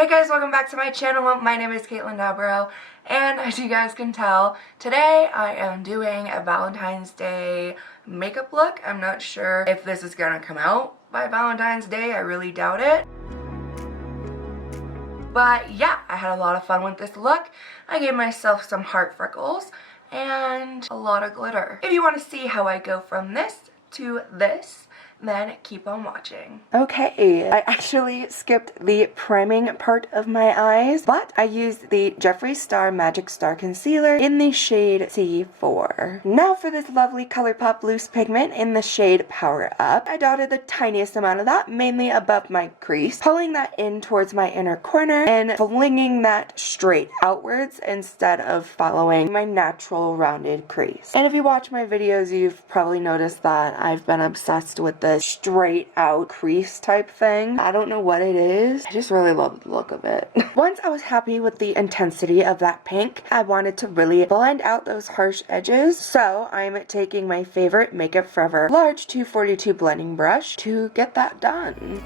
Hey guys, welcome back to my channel. My name is Caitlin Dabro, and as you guys can tell, today I am doing a Valentine's Day makeup look. I'm not sure if this is gonna come out by Valentine's Day. I really doubt it. But yeah, I had a lot of fun with this look. I gave myself some heart freckles and a lot of glitter. If you want to see how I go from this to this, then keep on watching. Okay, I actually skipped the priming part of my eyes, but I used the Jeffree Star Magic Star Concealer in the shade C4. Now for this lovely Colourpop loose pigment in the shade Power Up. I dotted the tiniest amount of that, mainly above my crease, pulling that in towards my inner corner and flinging that straight outwards instead of following my natural rounded crease. And if you watch my videos, you've probably noticed that I've been obsessed with this straight out crease type thing. I don't know what it is. I just really love the look of it. Once I was happy with the intensity of that pink, I wanted to really blend out those harsh edges. So I'm taking my favorite Makeup Forever large 242 blending brush to get that done.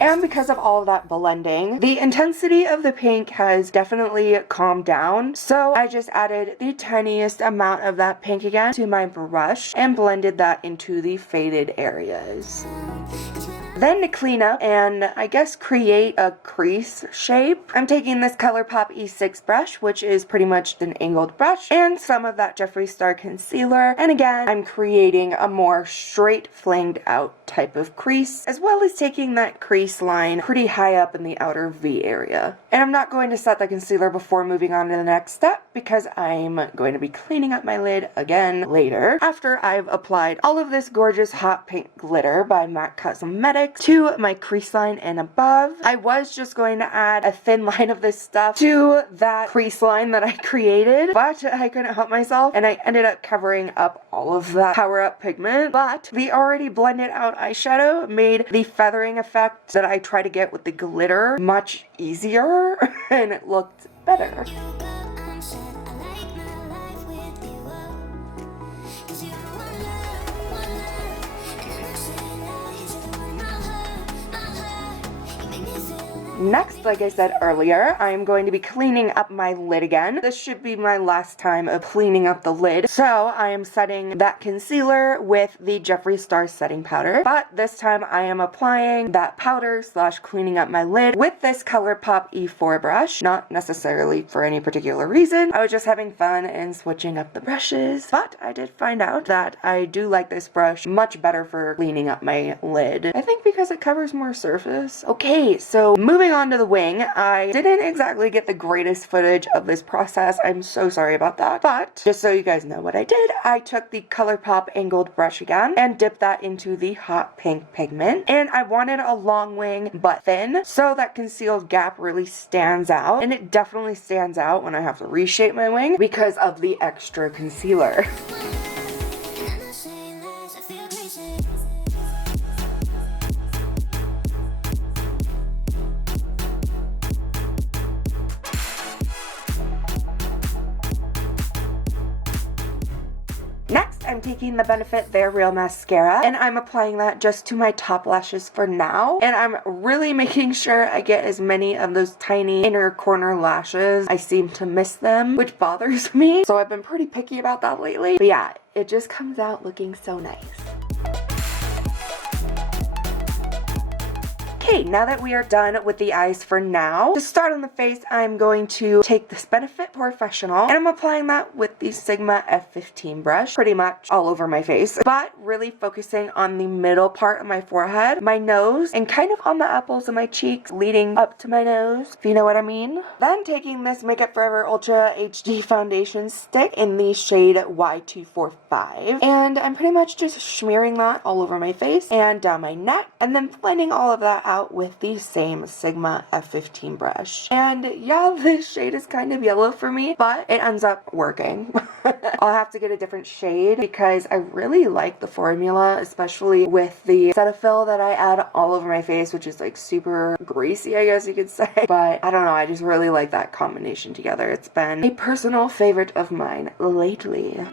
And because of all of that blending, the intensity of the pink has definitely calmed down. So I just added the tiniest amount of that pink again to my brush and blended that into the faded areas. Then to clean up and I guess create a crease shape, I'm taking this Colourpop E6 brush, which is pretty much an angled brush, and some of that Jeffree Star concealer. And again, I'm creating a more straight flanged out type of crease, as well as taking that crease line pretty high up in the outer V area. And I'm not going to set the concealer before moving on to the next step because I'm going to be cleaning up my lid again later after I've applied all of this gorgeous hot pink glitter by MAC Cosmetics to my crease line and above. I was just going to add a thin line of this stuff to that crease line that I created, but I couldn't help myself and I ended up covering up all of that Power Up pigment. But the already blended out eyeshadow made the feathering effect that I try to get with the glitter much easier and it looked better. Next, like I said earlier, I'm going to be cleaning up my lid again. This should be my last time of cleaning up the lid. So I am setting that concealer with the Jeffree Star setting powder. But this time I am applying that powder slash cleaning up my lid with this Colourpop E4 brush. Not necessarily for any particular reason. I was just having fun and switching up the brushes. But I did find out that I do like this brush much better for cleaning up my lid. I think because it covers more surface. Okay, so moving on to the wing, I didn't exactly get the greatest footage of this process. I'm so sorry about that. But just so you guys know what I did, I took the Colourpop angled brush again and dipped that into the hot pink pigment. And I wanted a long wing but thin so that concealed gap really stands out. And it definitely stands out when I have to reshape my wing because of the extra concealer. Next, I'm taking the Benefit They're Real mascara and I'm applying that just to my top lashes for now. And I'm really making sure I get as many of those tiny inner corner lashes. I seem to miss them, which bothers me. So I've been pretty picky about that lately. But yeah, it just comes out looking so nice. Okay, now that we are done with the eyes for now, to start on the face, I'm going to take this Benefit POREfessional and I'm applying that with the Sigma F15 brush pretty much all over my face, but really focusing on the middle part of my forehead, my nose, and kind of on the apples of my cheeks leading up to my nose, if you know what I mean. Then taking this Makeup Forever Ultra HD foundation stick in the shade Y245, and I'm pretty much just smearing that all over my face and down my neck, and then blending all of that out with the same Sigma F15 brush. And yeah, this shade is kind of yellow for me, but it ends up working. I'll have to get a different shade because I really like the formula, especially with the Cetaphil that I add all over my face, which is like super greasy, I guess you could say. But I don't know, I just really like that combination together. It's been a personal favorite of mine lately.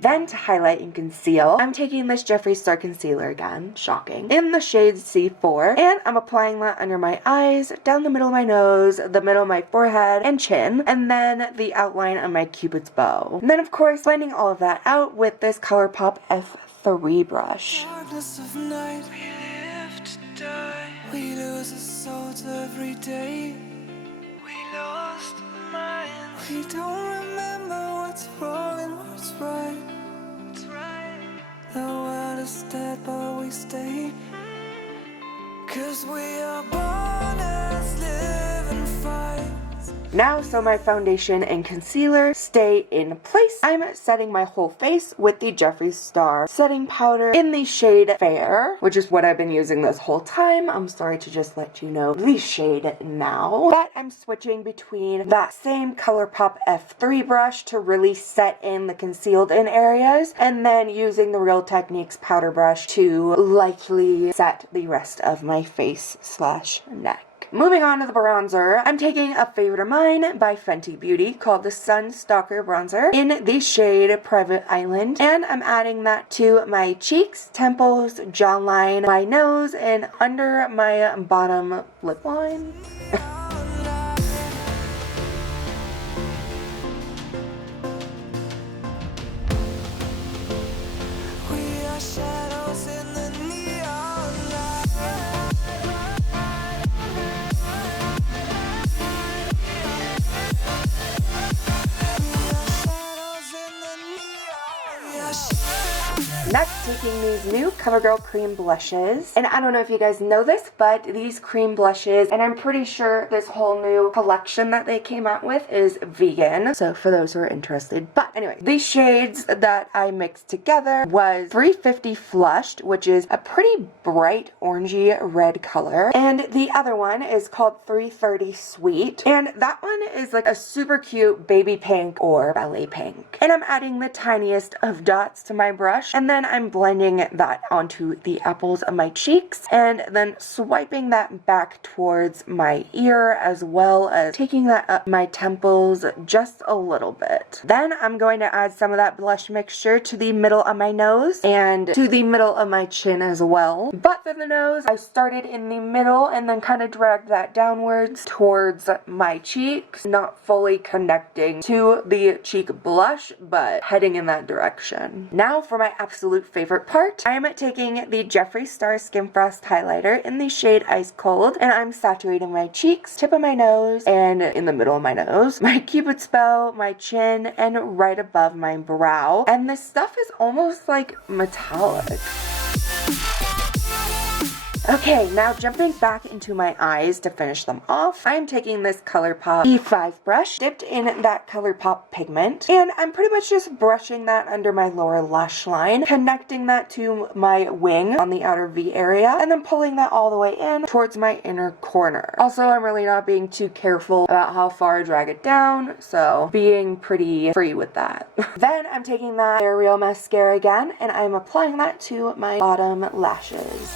Then to highlight and conceal, I'm taking this Jeffree Star Concealer again, shocking, in the shade C4, and I'm applying that under my eyes, down the middle of my nose, the middle of my forehead and chin, and then the outline of my Cupid's bow. And then of course, blending all of that out with this Colourpop F3 brush. We lose a soul every day. We lost mind. We don't remember what's wrong and what's right. It's right. The world is dead, but we stay. 'Cause we are born as living fights. Now, so my foundation and concealer stay in place, I'm setting my whole face with the Jeffree Star setting powder in the shade Fair, which is what I've been using this whole time. I'm sorry to just let you know the shade now. But I'm switching between that same Colourpop F3 brush to really set in the concealed in areas, and then using the Real Techniques powder brush to lightly set the rest of my face slash neck. Moving on to the bronzer, I'm taking a favorite of mine by Fenty Beauty called the Stlk'r bronzer in the shade Private Island, and I'm adding that to my cheeks, temples, jawline, my nose, and under my bottom lip line. We are shadows in the neon light. Next, taking these new Covergirl cream blushes, and I don't know if you guys know this, but these cream blushes, and I'm pretty sure this whole new collection that they came out with is vegan, so for those who are interested. But anyway, these shades that I mixed together was 350 Flushed, which is a pretty bright orangey red color, and the other one is called 330 Sweet, and that one is like a super cute baby pink or ballet pink. And I'm adding the tiniest of dots to my brush, and then I'm blending that onto the apples of my cheeks, and then swiping that back towards my ear, as well as taking that up my temples just a little bit. Then I'm going to add some of that blush mixture to the middle of my nose and to the middle of my chin as well. But for the nose, I started in the middle and then kind of dragged that downwards towards my cheeks, not fully connecting to the cheek blush, but heading in that direction. Now for my absolute favorite part, I am taking the Jeffree Star Skin Frost highlighter in the shade Ice Cold, and I'm saturating my cheeks, tip of my nose, and in the middle of my nose, my Cupid's bow, my chin, and right above my brow. And this stuff is almost like metallic. Okay, now jumping back into my eyes to finish them off, I'm taking this Colourpop E5 brush, dipped in that Colourpop pigment, and I'm pretty much just brushing that under my lower lash line, connecting that to my wing on the outer V area, and then pulling that all the way in towards my inner corner. Also, I'm really not being too careful about how far I drag it down, so being pretty free with that. Then I'm taking that Real mascara again, and I'm applying that to my bottom lashes.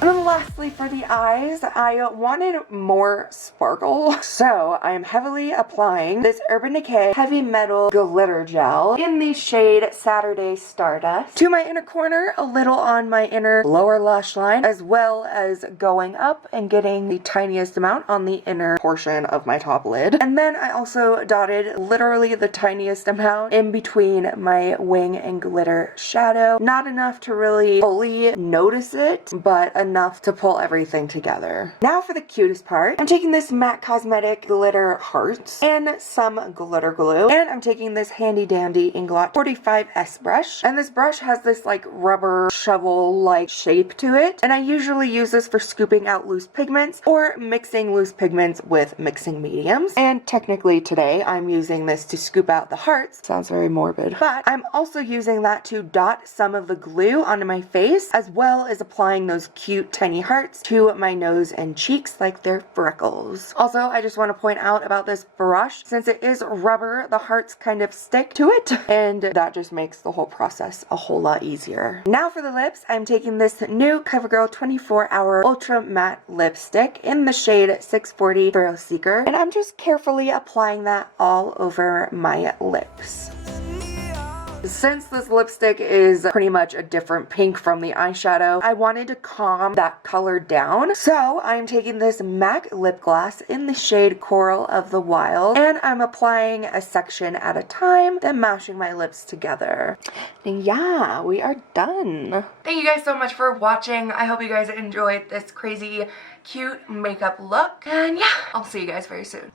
And then lastly, for the eyes, I wanted more sparkle, so I am heavily applying this Urban Decay Heavy Metal Glitter Gel in the shade Saturday Stardust to my inner corner, a little on my inner lower lash line, as well as going up and getting the tiniest amount on the inner portion of my top lid. And then I also dotted literally the tiniest amount in between my wing and glitter shadow. Not enough to really fully notice it, but enough to pull everything together. Now for the cutest part, I'm taking this MAC Cosmetic glitter hearts and some glitter glue, and I'm taking this handy dandy Inglot 45S brush, and this brush has this like rubber shovel like shape to it, and I usually use this for scooping out loose pigments or mixing loose pigments with mixing mediums, and technically today I'm using this to scoop out the hearts. Sounds very morbid, but I'm also using that to dot some of the glue onto my face, as well as applying those cute tiny heart parts to my nose and cheeks like they're freckles. Also, I just want to point out about this brush, since it is rubber, the hearts kind of stick to it, and that just makes the whole process a whole lot easier. Now for the lips, I'm taking this new Covergirl 24-Hour Ultra Matte Lipstick in the shade 640 Thrill Seeker, and I'm just carefully applying that all over my lips. Since this lipstick is pretty much a different pink from the eyeshadow, I wanted to calm that color down. So I'm taking this MAC lip gloss in the shade Coral of the Wild, and I'm applying a section at a time, then mashing my lips together. And yeah, we are done. Thank you guys so much for watching. I hope you guys enjoyed this crazy, cute makeup look. And yeah, I'll see you guys very soon.